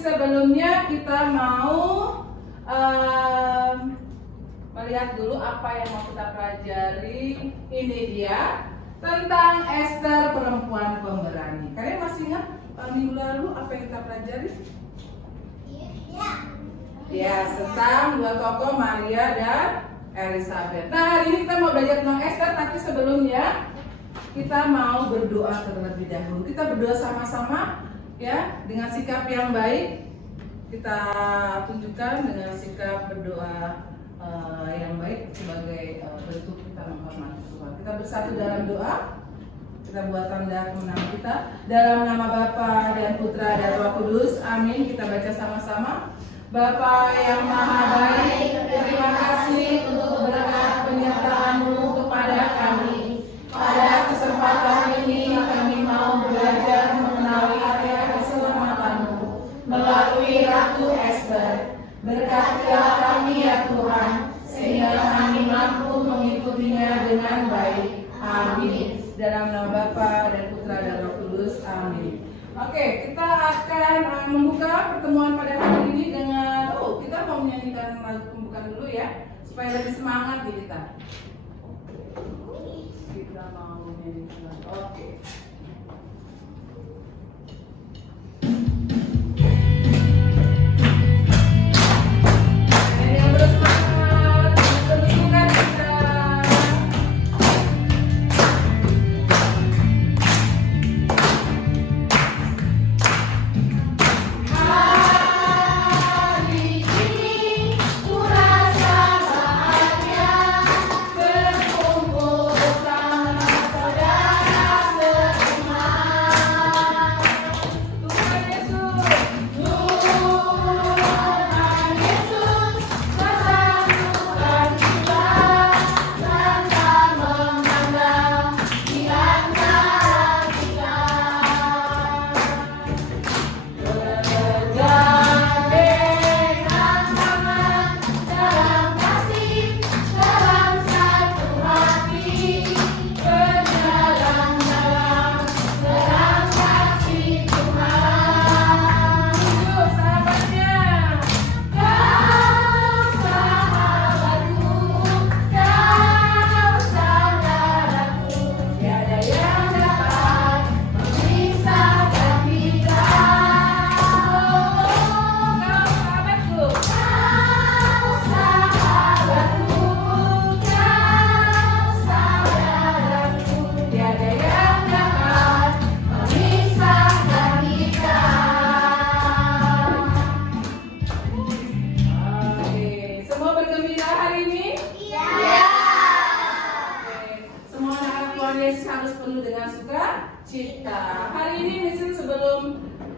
sebelumnya kita mau melihat dulu apa yang mau kita pelajari. Ini dia tentang Ester, perempuan pemberani. Kalian masih ingat minggu lalu apa yang kita pelajari? Iya. Ya, tentang dua tokoh, Maria dan Elizabeth. Nah, hari ini kita mau belajar tentang Ester, tapi sebelumnya kita mau berdoa terlebih dahulu. Kita berdoa sama-sama ya, dengan sikap yang baik. Kita tunjukkan dengan sikap berdoa yang baik sebagai bentuk kita menghormati Tuhan. Kita bersatu dalam doa. Kita buat tanda kemenangan kita dalam nama Bapa dan Putra dan Roh Kudus. Amin. Kita baca sama-sama. Bapa yang maha baik, terima kasih untuk berkat penyertaan-Mu kepada kami. Pada kesempatan ini kami mau belajar mengenali karya keselamatan-Mu melalui Ratu Ester. Berkatilah kami ya Tuhan, sehingga kami mampu mengikutinya dengan baik. Amin. Dalam nama Bapa dan Putra dan Roh Kudus. Amin. Oke, kita akan membuka pertemuan pada hari ini dengan kita mau menyanyikan lagu pembukaan dulu ya, supaya lebih semangat nih kita. Kita mau menyanyikan lagu. Oke. Yang bersemangat, teruskan kita.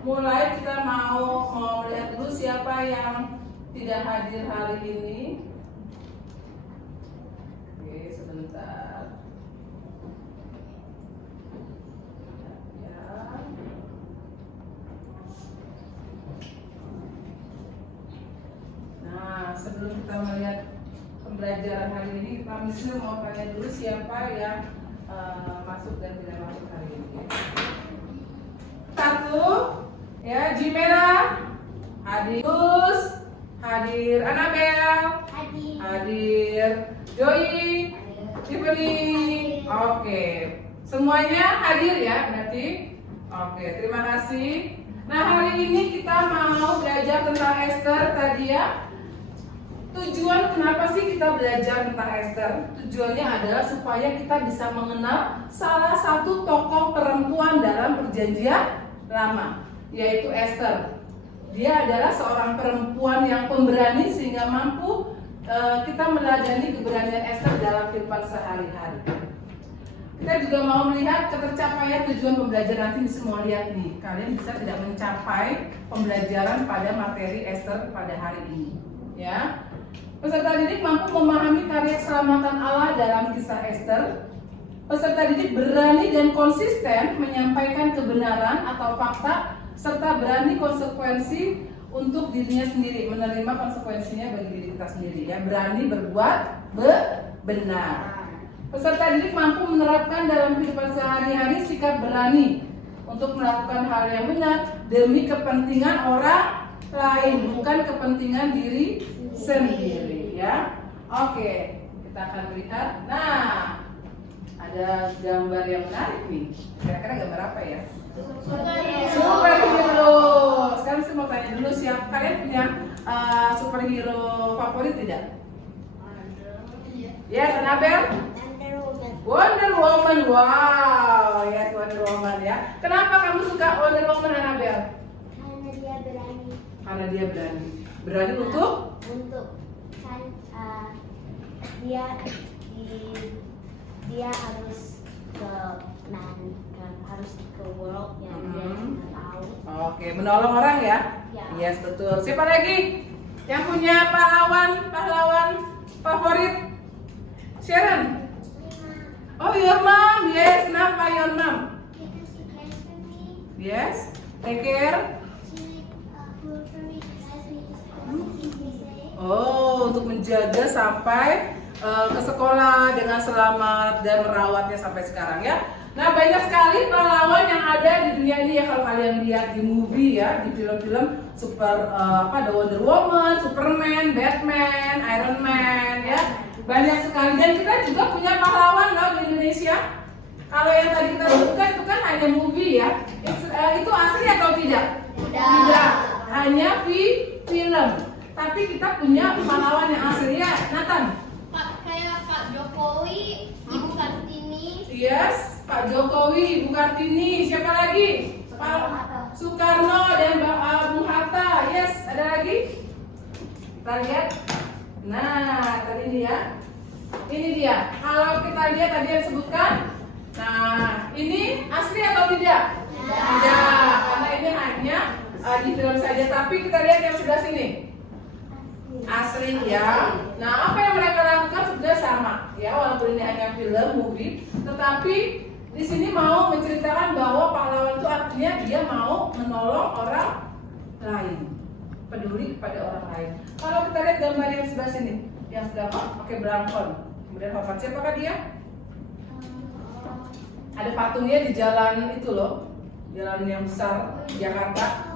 Mulai kita mau melihat dulu siapa yang tidak hadir hari ini. Oke, sebentar. Ya. Nah, sebelum kita melihat pembelajaran hari ini, kita mesti mau tanya dulu siapa yang masuk dan tidak masuk hari ini. Satu. Ya, Jimera hadir, hadir, Anabel hadir, Joy, Tiffany, oke, semuanya hadir ya berarti. Oke, terima kasih. Nah, hari ini kita mau belajar tentang Ester tadi ya. Tujuan kenapa sih kita belajar tentang Ester? Tujuannya adalah supaya kita bisa mengenal salah satu tokoh perempuan dalam Perjanjian Lama, yaitu Ester. Dia adalah seorang perempuan yang pemberani sehingga mampu kita meladani keberanian Ester dalam kehidupan sehari-hari. Kita juga mau melihat ketercapaian tujuan pembelajaran. Nanti semua lihat nih, kalian bisa tidak mencapai pembelajaran pada materi Ester pada hari ini. Ya, peserta didik mampu memahami karya keselamatan Allah dalam kisah Ester. Peserta didik berani dan konsisten menyampaikan kebenaran atau fakta serta berani konsekuensi untuk dirinya sendiri, menerima konsekuensinya bagi diri kita sendiri ya, berani berbuat benar. Peserta didik mampu menerapkan dalam kehidupan sehari-hari sikap berani untuk melakukan hal yang benar demi kepentingan orang lain, bukan kepentingan diri sendiri ya. Oke, kita akan lihat. Nah, ada gambar yang menarik nih. Kira-kira gambar apa ya? Superhero. Sekarang saya mau tanya dulu, siapa kalian punya superhero favorit tidak? Yes, Annabelle? Wonder Woman. Wow, yes, Wonder Woman ya. Kenapa kamu suka Wonder Woman, Annabelle? Karena dia berani. Karena dia berani. Berani untuk? Kan dia dia harus harus ke world yang dia nggak tahu. Oke, menolong orang ya? Ya. Yes, betul. Siapa lagi yang punya pahlawan favorit? Sharon. Oh, your mom. Yes, kenapa your mom? Because she cares for me. Yes, take care. She will for me, as me, just say. Oh, untuk menjaga sampai ke sekolah dengan selamat dan merawatnya sampai sekarang ya. Nah, banyak sekali pahlawan yang ada di dunia ini ya, kalau kalian lihat di movie ya, di film-film ada Wonder Woman, Superman, Batman, Iron Man ya. Banyak sekali, dan kita juga punya pahlawan loh di Indonesia. Kalau yang tadi kita sebutkan itu kan hanya movie ya. Itu asli atau tidak? Tidak. Hanya film. Tapi kita punya pahlawan yang asli ya, Nathan. Kayak Pak Jokowi, Ibu Kartini. Yes, Pak Jokowi, Ibu Kartini. Siapa lagi? Pak Soekarno dan Bung Hatta. Yes, ada lagi? Kita lihat. Nah, tadi ini ya. Ini dia. Kalau kita lihat tadi yang sebutkan. Nah, ini asli atau tidak? Tidak, karena ini hanya di film saja. Tapi kita lihat yang sebelah sini. Asli ya. Nah, apa yang mereka lakukan sebenarnya sama ya, walaupun ini hanya film movie, tetapi di sini mau menceritakan bahwa pahlawan itu artinya dia mau menolong orang lain, peduli kepada orang lain. Kalau kita lihat gambar yang sebelah sini, yang sedang pakai belangkon, kemudian hormat, siapakah dia? Ada patungnya di jalan itu loh, jalan yang besar di Jakarta.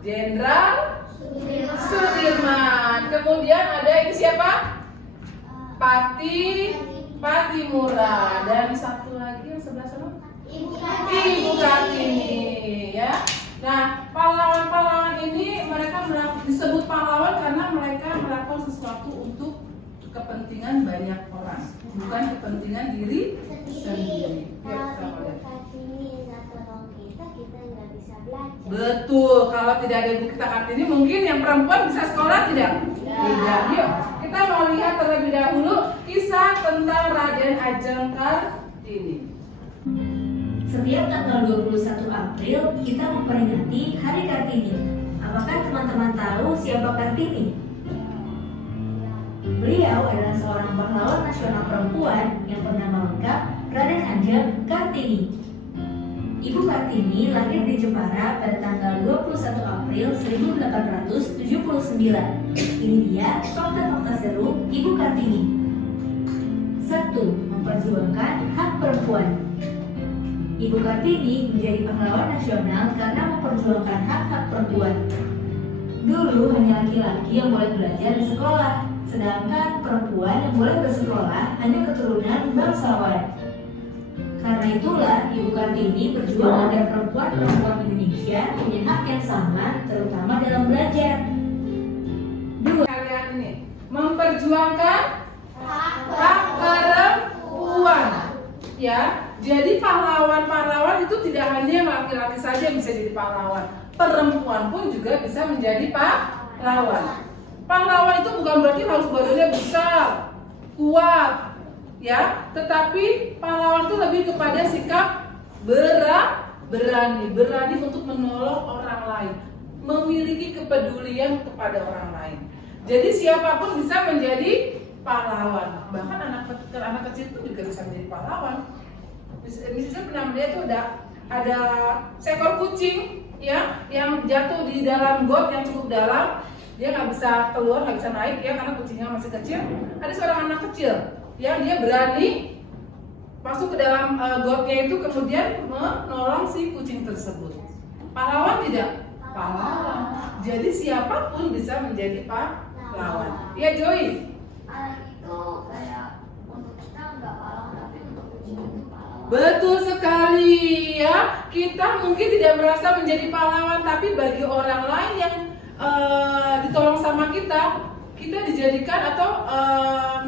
Jenderal Sudirman. Kemudian ada ini siapa? Patimura. Dan satu lagi yang sebelah sana? Ibu Kartini ya. Nah, pahlawan-pahlawan ini mereka disebut pahlawan karena mereka melakukan sesuatu untuk kepentingan banyak orang, bukan kepentingan diri sendiri. Betul, kalau tidak ada Ibu Kartini mungkin yang perempuan bisa sekolah tidak? Tidak. Yuk, kita mau lihat terlebih dahulu kisah tentang Raden Ajeng Kartini. Setiap tanggal 21 April kita memperingati Hari Kartini. Apakah teman-teman tahu siapa Kartini? Beliau adalah seorang pahlawan nasional perempuan yang bernama lengkap Raden Ajeng Kartini. Ibu Kartini lahir di Jepara pada tanggal 21 April 1879. Ini dia fakta-fakta seru Ibu Kartini. 1. Memperjuangkan hak perempuan. Ibu Kartini menjadi pahlawan nasional karena memperjuangkan hak-hak perempuan. Dulu hanya laki-laki yang boleh belajar di sekolah, sedangkan perempuan yang boleh bersekolah hanya keturunan bangsawan. Karena itulah Ibu Kartini berjuang agar perempuan-perempuan Indonesia punya hak yang sama, terutama dalam belajar. 2. Kalian ini memperjuangkan hak perempuan. Ya, jadi pahlawan-pahlawan itu tidak hanya laki-laki saja yang bisa jadi pahlawan, perempuan pun juga bisa menjadi pahlawan. Pahlawan itu bukan berarti harus badannya besar, kuat, ya, tetapi pahlawan itu lebih kepada sikap berani untuk menolong orang lain, memiliki kepedulian kepada orang lain. Jadi siapapun bisa menjadi pahlawan, bahkan anak kecil itu juga bisa menjadi pahlawan. Misalnya pernah melihat tuh ada seekor kucing ya yang jatuh di dalam got yang cukup dalam, dia nggak bisa keluar, nggak bisa naik ya karena kucingnya masih kecil. Ada seorang anak kecil yang dia berani masuk ke dalam gotnya itu, kemudian menolong si kucing tersebut. Pahlawan tidak? pahlawan. Jadi siapapun bisa menjadi pahlawan. Iya Joy. Itu kayak untuk kita nggak pahlawan, tapi untuk ujian itu pahlawan. Betul sekali ya. Kita mungkin tidak merasa menjadi pahlawan, tapi bagi orang lain yang ditolong sama kita dijadikan atau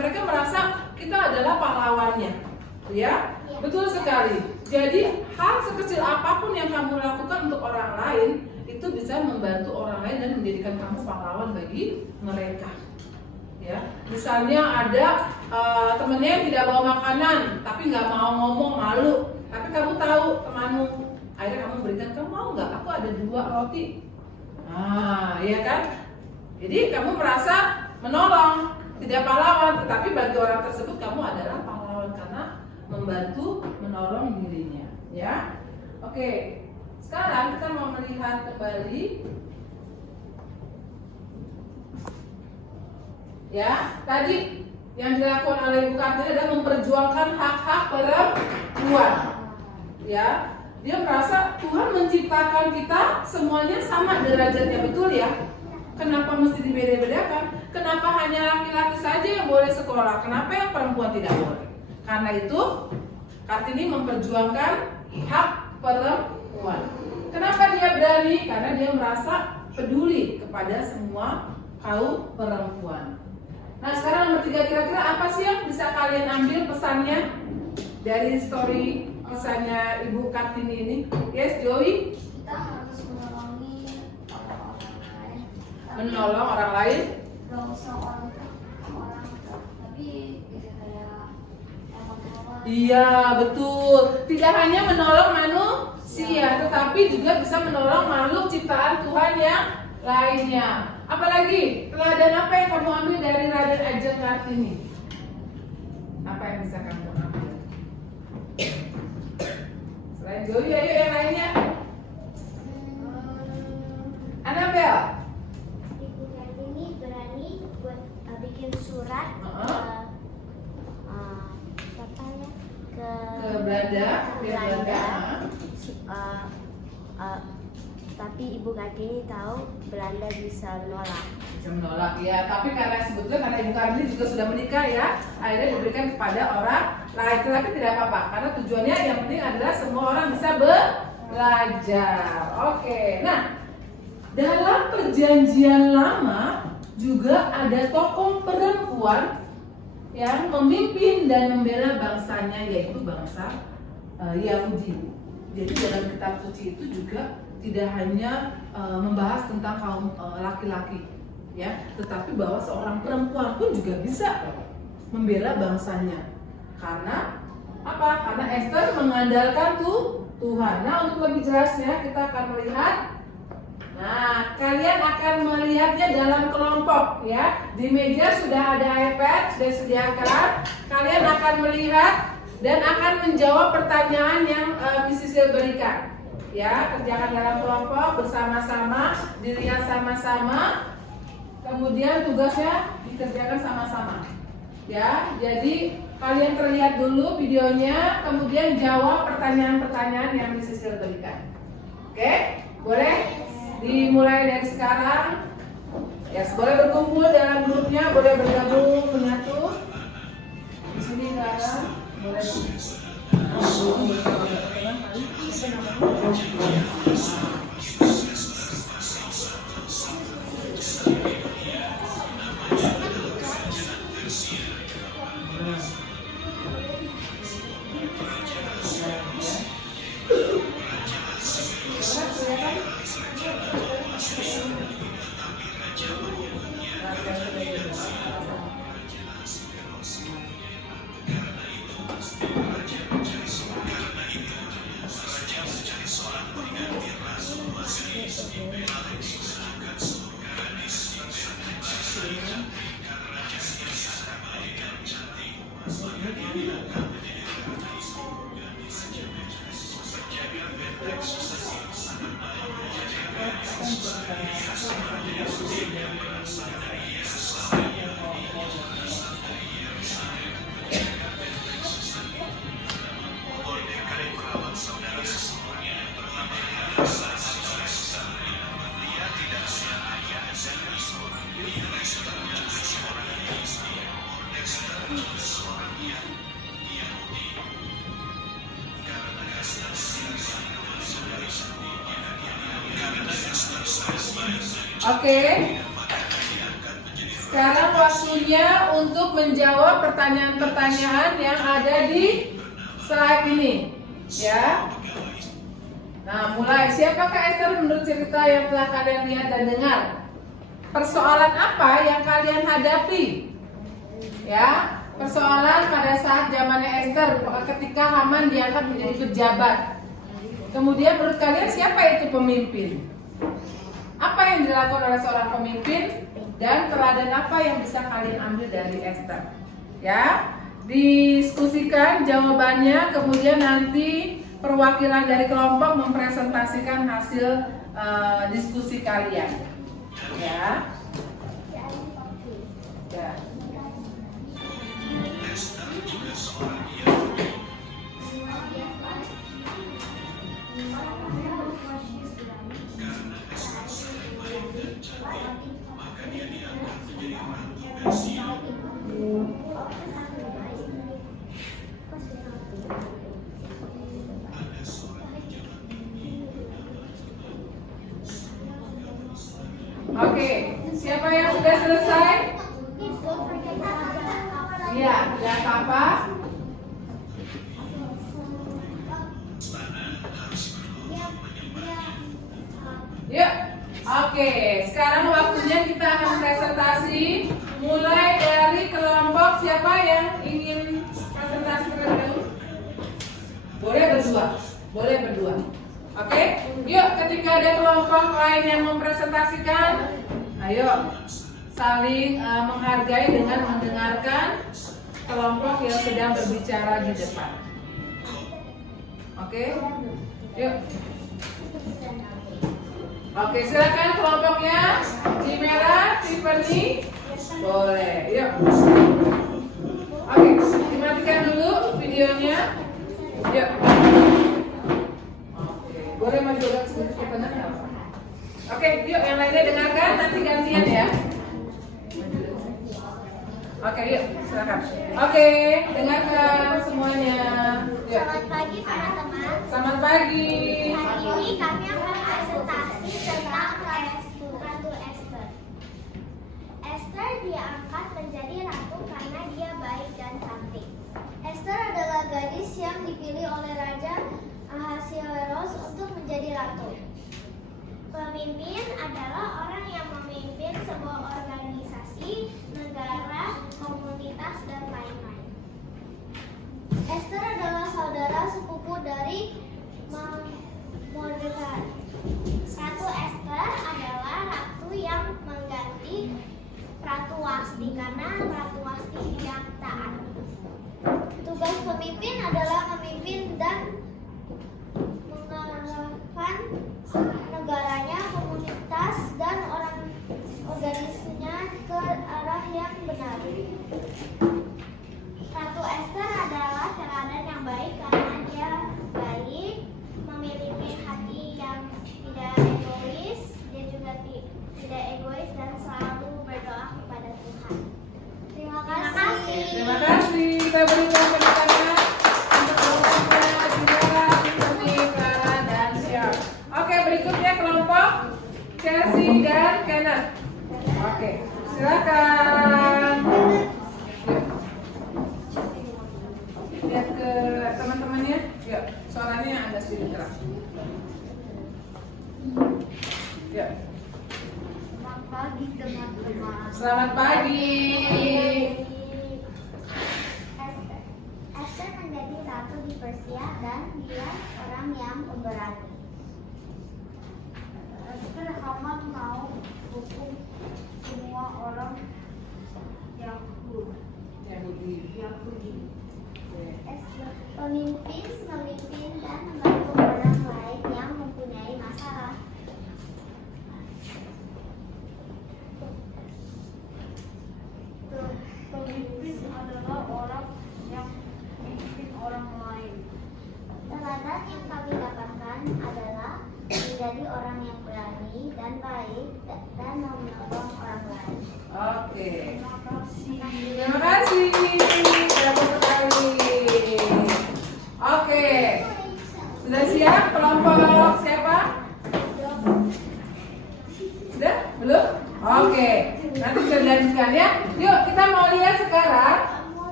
mereka merasa kita adalah pahlawannya. Ya, betul sekali. Jadi hal sekecil apapun yang kamu lakukan untuk orang lain itu bisa membantu orang lain dan menjadikan kamu pahlawan bagi mereka. Ya, misalnya ada temennya yang tidak bawa makanan, tapi nggak mau ngomong, malu. Tapi kamu tahu temanmu, akhirnya kamu berikan, kamu mau nggak? Aku ada 2 roti. Nah, iya kan? Jadi kamu merasa menolong, tidak pahlawan, tetapi bagi orang tersebut kamu adalah pahlawan karena membantu menolong dirinya. Ya, oke. Sekarang kita mau melihat kembali. Ya, tadi yang dilakukan oleh Ibu Kartini adalah memperjuangkan hak-hak perempuan. Ya, dia merasa Tuhan menciptakan kita semuanya sama derajatnya, betul ya? Kenapa mesti dibeda-bedakan? Kenapa hanya laki-laki saja yang boleh sekolah? Kenapa yang perempuan tidak boleh? Karena itu Kartini memperjuangkan hak perempuan. Kenapa dia berani? Karena dia merasa peduli kepada semua kaum perempuan. Nah, sekarang nomor 3, kira-kira apa sih yang bisa kalian ambil pesannya dari story kisahnya Ibu Kartini ini? Yes, Joey? Kita harus menolongi orang lain. Menolong orang lain? Gak usah orang, tapi kayak yang menolong. Iya, betul. Tidak hanya menolong manusia, tetapi juga bisa menolong makhluk ciptaan Tuhan yang lainnya. Apalagi teladan apa yang kamu ambil dari Raden Ajeng Kartini? Apa yang bisa kamu ambil? Selain Joey, ayo yang lainnya. Annabel. Ibu Kartini berani buat bikin surat Ke Belanda. Tapi Ibu Kartini tahu Belanda bisa menolak. Bisa menolak ya, tapi karena sebetulnya karena Ibu Kartini juga sudah menikah ya, akhirnya diberikan kepada orang lain. Tapi tidak apa-apa, karena tujuannya yang penting adalah semua orang bisa belajar. Oke, nah dalam Perjanjian Lama juga ada tokoh perempuan yang memimpin dan membela bangsanya, yaitu bangsa Yahudi. Jadi dalam kitab suci itu juga tidak hanya membahas tentang kaum laki-laki, ya, tetapi bahwa seorang perempuan pun juga bisa membela bangsanya. Karena apa? Karena Esther mengandalkan Tuhan. Nah, untuk lebih jelasnya kita akan melihat. Nah, kalian akan melihatnya dalam kelompok, ya. Di meja sudah ada iPad, sudah disediakan. Kalian akan melihat dan akan menjawab pertanyaan yang Miss Sisil berikan. Ya, kerjakan dalam kelompok bersama-sama, dilihat sama-sama, kemudian tugasnya dikerjakan sama-sama. Ya, jadi kalian terlihat dulu videonya, kemudian jawab pertanyaan-pertanyaan yang Miss Sisil berikan. Oke, boleh dimulai dari sekarang. Ya, boleh berkumpul dalam grupnya, boleh bergabung menyatu. Di sini sekarang boleh Oke. Sekarang waktunya untuk menjawab pertanyaan-pertanyaan yang ada di slide ini, ya. Nah, mulai. Siapakah Esther menurut cerita yang telah kalian lihat dan dengar? Persoalan apa yang kalian hadapi? Ya, persoalan pada saat zamannya Esther ketika Haman diangkat menjadi pejabat. Kemudian menurut kalian siapa itu pemimpin? Apa yang dilakukan oleh seorang pemimpin dan teladan apa yang bisa kalian ambil dari Esther? Ya, diskusikan jawabannya, kemudian nanti perwakilan dari kelompok mempresentasikan hasil diskusi kalian. Ya. Ya. Oke, siapa yang sudah selesai? Iya, tidak apa-apa. Yuk, oke. Sekarang waktunya kita akan presentasi. Mulai dari kelompok siapa yang ingin presentasi terlebih dahulu? Boleh berdua, boleh berdua. Oke, yuk ketika ada kelompok lain yang mempresentasikan, ayo saling menghargai dengan mendengarkan kelompok yang sedang berbicara di depan. Oke, yuk. Oke, silakan kelompoknya. Jimera, Tiffany, boleh, yuk. Oke, dimatikan dulu videonya. Yuk. Boleh maju agak sedikit ke tengah nggak apa? Oke, yuk yang lainnya dengarkan, nanti gantian ya. Oke, yuk silakan. Oke, dengarkan semuanya. Yuk. Selamat pagi teman-teman. Selamat pagi. Hari ini kami akan presentasi tentang Ratu Esther. Esther diangkat menjadi ratu karena dia baik dan cantik. Esther adalah gadis yang dipilih oleh Raja Ahasuerus untuk menjadi ratu. Pemimpin adalah orang yang memimpin sebuah organisasi, negara, komunitas, dan lain-lain. Esther adalah saudara sepupu dari Mordekai. Ratu Esther adalah ratu yang mengganti Ratu Wasti karena Ratu Wasti tidak taat. Tugas pemimpin adalah memimpin dan mengarahkan negaranya, komunitas, dan organisasinya ke arah yang benar. Ratu Esther adalah teladan yang baik karena dia baik, memiliki hati yang tidak egois, dia juga tidak egois dan selalu berdoa kepada Tuhan. Terima kasih. Terima kasih. Kita berikan tepuk tangan untuk kelompoknya Jimera, Tiffany, Clara, dan Syar. Oke, berikutnya kelompok Chelsea dan Kenneth. Oke, silakan. Lihat ke teman-temannya. Yuk, suaranya agak sedikit keras. Yuk. Selamat pagi teman-teman. Selamat pagi. Esther menjadi ratu di Persia dan dia orang yang pemberani. Esther Haman mau hukum semua orang Yahudi. Esther pemimpin dan membantu orang lain yang mempunyai masalah. Pemimpin adalah orang yang memimpin orang lain. Teladan yang kami dapatkan adalah menjadi orang yang berani dan baik dan menolong orang lain. Oke. Terima kasih. Terima kasih. Sudah berkali.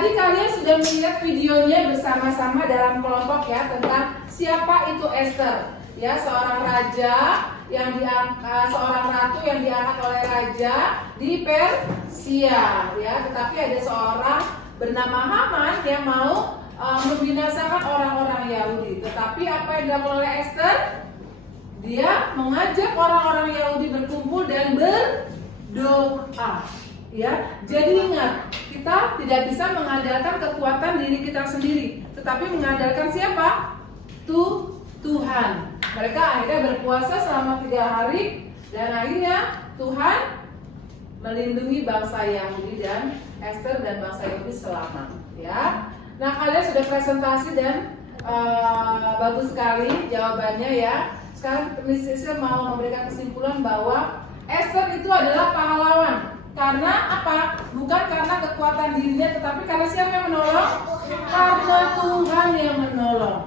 tadi kalian sudah melihat videonya bersama-sama dalam kelompok ya tentang siapa itu Esther. Ya, seorang raja yang diangkat, seorang ratu yang diangkat oleh raja di Persia. Ya, tetapi ada seorang bernama Haman yang mau membinasakan orang-orang Yahudi. Tetapi apa yang dilakukan oleh Esther? Dia mengajak orang-orang Yahudi berkumpul dan berdoa. Ya, jadi ingat, kita tidak bisa mengandalkan kekuatan diri kita sendiri, tetapi mengandalkan siapa? Tuhan. Mereka akhirnya berpuasa selama 3 hari dan akhirnya Tuhan melindungi bangsa Yahudi dan Esther dan bangsa Yahudi selamat. Ya, nah kalian sudah presentasi dan bagus sekali jawabannya ya. Sekarang Miss Cecil mau memberikan kesimpulan bahwa Esther itu adalah pahlawan. Karena apa? Bukan karena kekuatan dirinya, tetapi karena siapa yang menolong? Karena Tuhan yang menolong.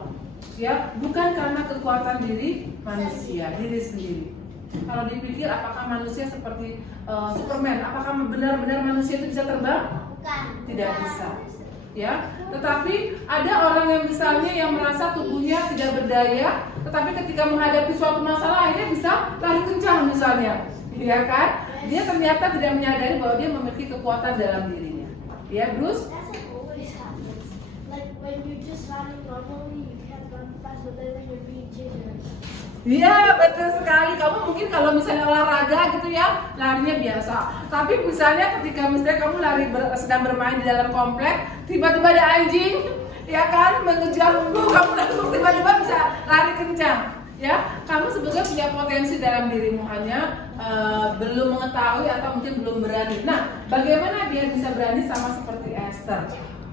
Ya, bukan karena kekuatan diri manusia, diri sendiri. Kalau dipikir apakah manusia seperti Superman? Apakah benar-benar manusia itu bisa terbang? Bukan. Tidak bisa. Ya, tetapi ada orang yang misalnya yang merasa tubuhnya tidak berdaya, tetapi ketika menghadapi suatu masalah akhirnya bisa lari kencang misalnya, ya kan? Dia ternyata tidak menyadari bahwa dia memiliki kekuatan dalam dirinya. Ya, Bruce? That's what always happens. Like when you just running normally, you can't run fast, but then when you're being chased. Iya, betul sekali. Kamu mungkin kalau misalnya olahraga gitu ya, larinya biasa. Tapi misalnya ketika misalnya kamu sedang bermain di dalam komplek, tiba-tiba ada anjing, ya kan, mengejarmu, kamu langsung tiba-tiba bisa lari kencang. Ya, kamu sebetulnya punya potensi dalam dirimu, hanya belum mengetahui atau mungkin belum berani. Nah, bagaimana dia bisa berani sama seperti Esther?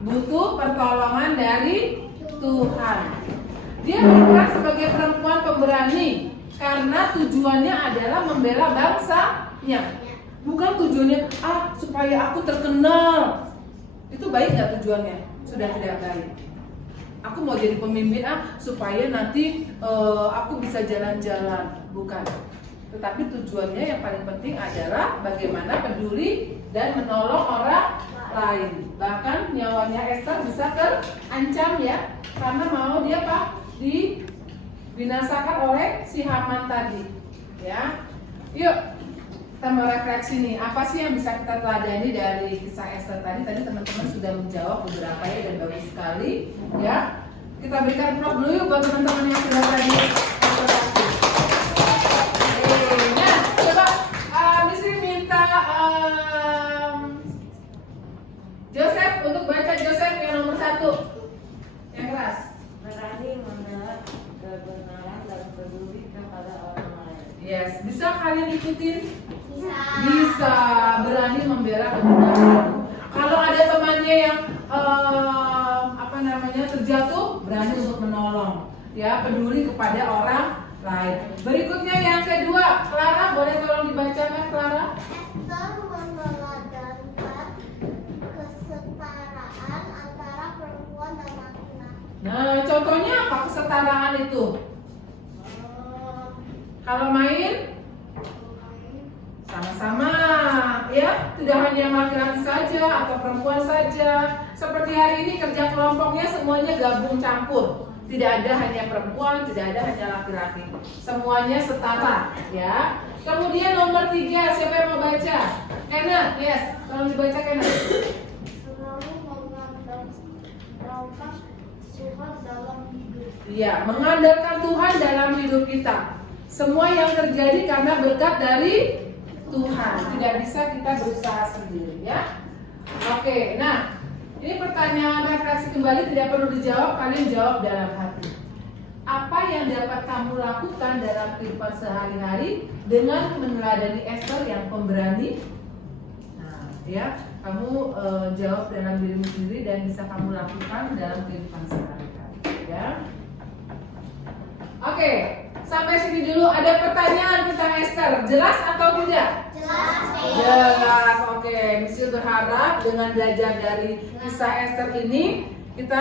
Butuh pertolongan dari Tuhan. Dia berperan sebagai perempuan pemberani karena tujuannya adalah membela bangsanya. Bukan tujuannya supaya aku terkenal. Itu baik nggak tujuannya? Sudah tidak baik. Aku mau jadi pemimpin supaya nanti aku bisa jalan-jalan. Bukan. Tetapi tujuannya yang paling penting adalah bagaimana peduli dan menolong orang lain. Bahkan nyawanya Esther bisa terancam ya, karena mau dia dibinasakan oleh si Haman tadi. Ya, yuk kita mau refleksi nih. Apa sih yang bisa kita teladani dari kisah Esther tadi? Tadi teman-teman sudah menjawab beberapa ya dan bagus sekali. Ya, kita berikan applause dulu yuk buat teman-teman yang sudah tadi. Nah, coba Miss minta Joseph untuk baca Joseph yang nomor 1 yang keras. Berani membela kebenaran dan peduli kepada orang lain. Yes, bisa kalian ikutin? Bisa. Bisa, berani membela kebenaran. Kalau ada temannya yang terjatuh, berani untuk menolong. Ya, peduli kepada orang lain. Berikutnya yang kedua, Clara boleh tolong dibacakan, Clara? Esther meneladangkan kesetaraan antara perempuan dan laki-laki. Nah, contohnya apa kesetaraan itu? Kalau main sama-sama, ya, tidak hanya laki-laki saja atau perempuan saja. Seperti hari ini kerja kelompoknya semuanya gabung campur. Tidak ada hanya perempuan, tidak ada hanya laki-laki. Semuanya setara, ya. Kemudian nomor 3, siapa yang mau baca? Kenneth, yes, tolong dibaca Kenneth. Selalu mengandalkan Tuhan dalam hidup. Iya, mengandalkan Tuhan dalam hidup kita. Semua yang terjadi karena berkat dari Tuhan. Tidak bisa kita berusaha sendiri, ya. Oke, nah, ini pertanyaan refleksi kembali, tidak perlu dijawab, kalian jawab dalam hati. Apa yang dapat kamu lakukan dalam kehidupan sehari-hari dengan meneladani Esther yang pemberani? Nah, ya, kamu jawab dalam dirimu sendiri dan bisa kamu lakukan dalam kehidupan sehari-hari, ya. Oke, sampai sini dulu. Ada pertanyaan tentang Esther, jelas atau tidak? Jelas, oke. Misil berharap dengan belajar dari kisah Esther ini kita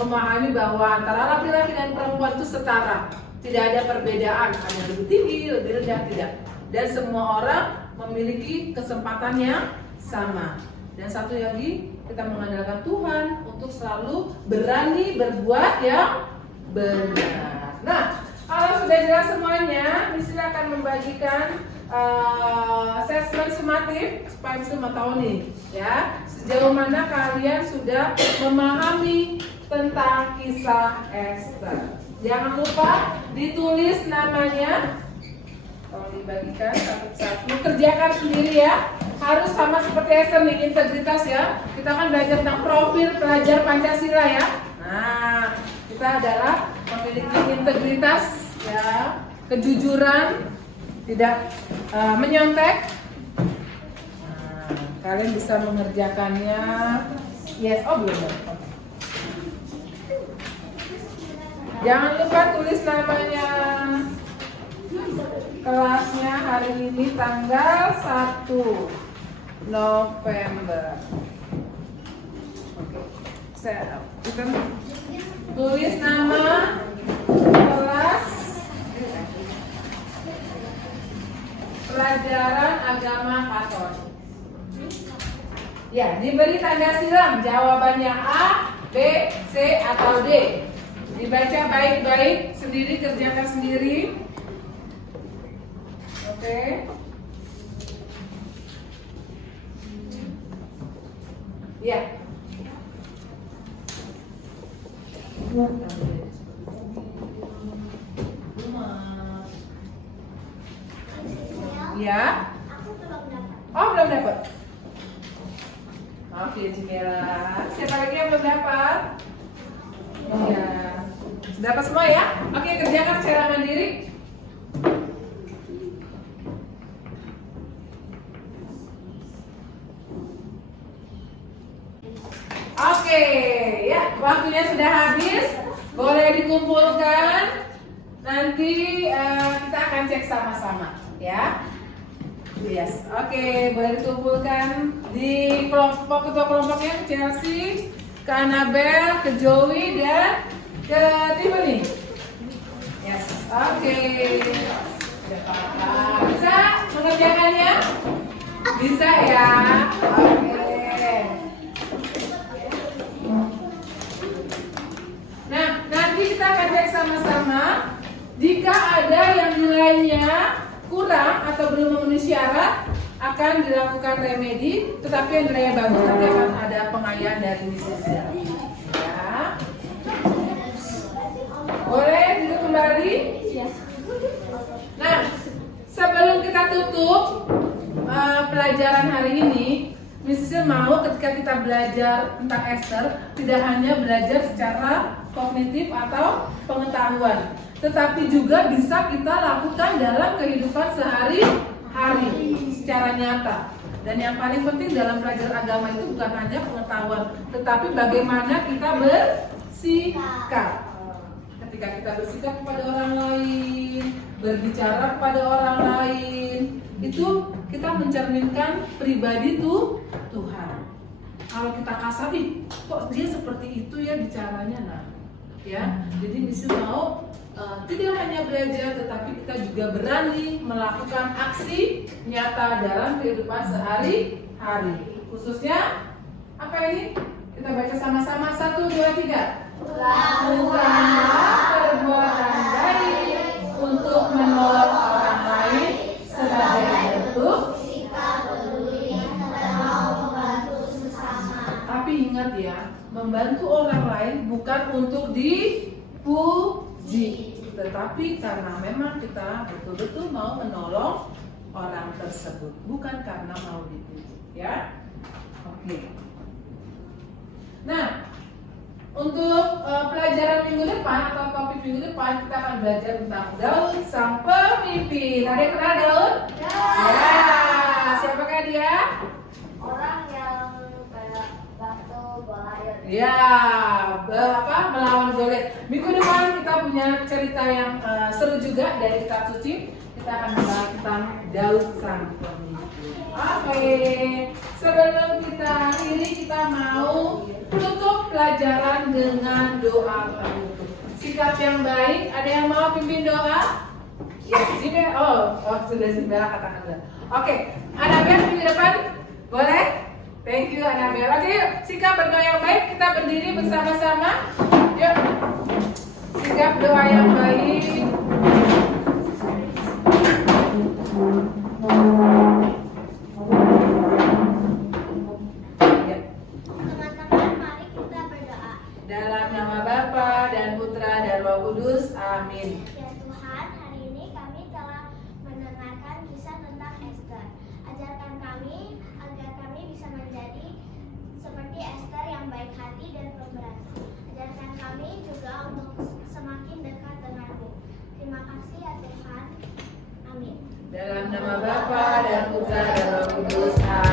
memahami bahwa antara laki-laki dan perempuan itu setara. Tidak ada perbedaan, ada yang lebih tinggi, lebih rendah, tidak. Dan semua orang memiliki kesempatan yang sama. Dan satu lagi, kita mengandalkan Tuhan untuk selalu berani berbuat yang benar. Nah, kalau sudah jelas semuanya, Miss akan membagikan assessment sumatif supaya bisa tahu nih, ya, sejauh mana kalian sudah memahami tentang kisah Esther. Jangan lupa ditulis namanya. Tolong dibagikan satu-satu. Kerjakan sendiri ya. Harus sama seperti Esther nih, integritas ya. Kita kan belajar tentang profil pelajar Pancasila ya. Nah, kita adalah memiliki integritas ya, kejujuran, tidak menyontek. Nah, kalian bisa mengerjakannya. Yes, oh belum. Okay. Jangan lupa tulis namanya. Kelasnya hari ini tanggal 1 November. Oke. Kita tulis nama kelas pelajaran agama Katolik. Ya, diberi tanda silang jawabannya A, B, C atau D. Dibaca baik-baik, sendiri kerjakan sendiri. Oke. Ya. Ya. Aku belum dapat. Oh, belum dapat. Oke, Cimera. Siapa lagi yang belum dapat? Ya. Dapat semua ya? Oke, kerjakan secara mandiri. Oke, ya, waktunya sudah habis. Boleh dikumpulkan. Nanti kita akan cek sama-sama, ya. Yes, oke, boleh dikumpulkan di kelompok, ketua kelompoknya ke Chelsea, ke Annabelle, ke Joey, dan ke Tiffany. Yes, oke. Bisa mengerjakannya? Bisa ya. Oke. Nah, nanti kita akan cek sama-sama. Jika ada yang nilainya kurang atau belum memenuhi syarat, akan dilakukan remedi. Tetapi yang nilainya bagus nanti akan ada pengayaan dari Mrs. Ya. Boleh duduk kembali? Nah, sebelum kita tutup pelajaran hari ini, Mrs. mau ketika kita belajar tentang Esther, tidak hanya belajar secara kognitif atau pengetahuan, tetapi juga bisa kita lakukan dalam kehidupan sehari-hari secara nyata. Dan yang paling penting dalam pelajaran agama itu bukan hanya pengetahuan, tetapi bagaimana kita bersikap. Ketika kita bersikap kepada orang lain, berbicara kepada orang lain, itu kita mencerminkan pribadi itu Tuhan. Kalau kita kasar, kok dia seperti itu ya bicaranya, nah, ya. Jadi misi mau tidak hanya belajar, tetapi kita juga berani melakukan aksi nyata dalam kehidupan sehari-hari. Khususnya apa ini? Kita baca sama-sama 1, 2, 3. Lakukanlah perbuatan baik untuk menolong orang lain sebagai bentuk sikap peduli dan mau membantu sesama. Tapi ingat ya, membantu orang lain bukan untuk dipuji, tetapi karena memang kita betul-betul mau menolong orang tersebut, bukan karena mau dipuji, ya. Oke. Nah, untuk pelajaran minggu depan atau topik minggu depan, kita akan belajar tentang Daud sang pemimpin. Ada yang kenal Daud? Ya. Siapakah dia? Orang yang kayak batu Goliat. Ya, melawan Goliat. Minggu depan kita punya cerita yang seru juga dari kitab suci. Kita akan membahas tentang Daud sang pemimpin. Oke, sebelum kita akhiri, kita mau tutup pelajaran dengan doa penutup. Sikap yang baik. Ada yang mau pimpin doa? Ya, Jimmy. Oh, sudah Jimmy katakan. Oke, Annabelle minggu depan, boleh? Thank you Anabel. Oke yuk, sikap berdoa yang baik. Kita berdiri bersama-sama. Yuk. Sikap doa yang baik. Ya. Teman-teman, mari kita berdoa. Dalam nama Bapa dan Putra dan Roh Kudus. Amin. Ya Tuhan, hari ini kami telah mendengarkan kisah tentang Esther. Ajarkan kami agar kami bisa menjadi seperti Esther yang baik hati dan pemberani. Ajarkan kami juga untuk semakin dekat denganmu. Terima kasih ya Tuhan. Amin. Dalam nama Bapa dan Putra dan Roh Kudus. Amin.